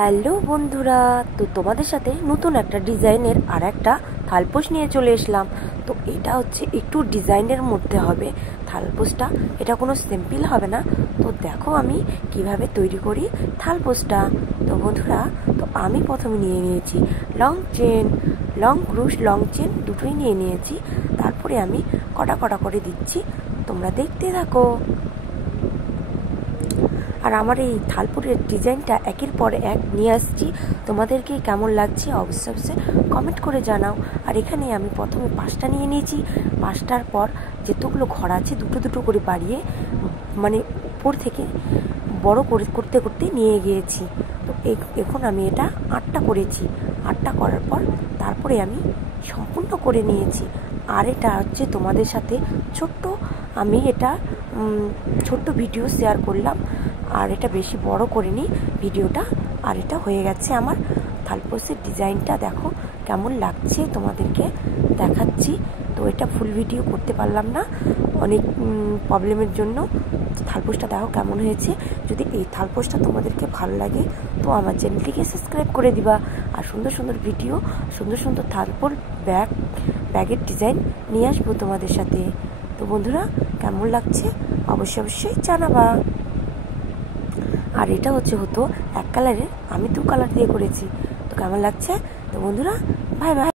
Hello বন্ধুরা, তো তোমাদের সাথে নতুন একটা ডিজাইনের আর একটা থালপোষ নিয়ে চলে এসলাম। তো এটা হচ্ছে একটু ডিজাইনের মধ্যে হবে থালপোষটা, এটা কোনো সিম্পল হবে না। তো দেখো আমি কিভাবে তৈরি করি থালপোষটা। তো বন্ধুরা, তো আমি প্রথমে নিয়ে নিয়েছি লং চেন, লং ক্রুশ, লং চেন দুটোই নিয়ে নিয়েছি। তারপরে আমি কটা কটা করে দিচ্ছি, তোমরা দেখতে থাকো। আর আমার এই থালপুরের ডিজাইনটা একের পর এক নিয়ে আসছি, তোমাদেরকে কেমন লাগছে অবশ্যই অবশ্যই কমেন্ট করে জানাও। আর এখানে আমি প্রথমে 5টা নিয়ে নিয়েছি, 5টার পর যেতগুলো ঘর আছে দুটো দুটো করে বাড়িয়ে মানে উপর থেকে বড় করে করতে করতে নিয়ে গিয়েছি। তো এখন আমি এটা 8টা করেছি। 8টা করার পর তারপরে আমি সম্পূর্ণ করে নিয়েছি। আর এটা হচ্ছে তোমাদের সাথে আমি এটা ছোট্ট ভিডিও শেয়ার করলাম, আর এটা বেশি বড় করিনি ভিডিওটা। আর এটা হয়ে গেছে আমার থালপোষের ডিজাইনটা, দেখো কেমন লাগছে তোমাদেরকে দেখাচ্ছি। তো এটা ফুল ভিডিও করতে পারলাম না অনেক প্রবলেমের জন্য। থালপোষটা দেখো কেমন হয়েছে। যদি এই থালপোষটা তোমাদেরকে ভালো লাগে তো আমার চ্যানেলটিকে সাবস্ক্রাইব করে দিবা। আর সুন্দর সুন্দর ভিডিও, সুন্দর সুন্দর থালপোষ ব্যাগের ডিজাইন নিয়ে আসবো তোমাদের সাথে। তো বন্ধুরা, কেমন লাগছে অবশ্যই অবশ্যই জানাবা। আর এটা হতো এক কালারের, আমি 2 কালার দিয়ে করেছি। তো কেমন লাগছে? তো বন্ধুরা, বাই বাই।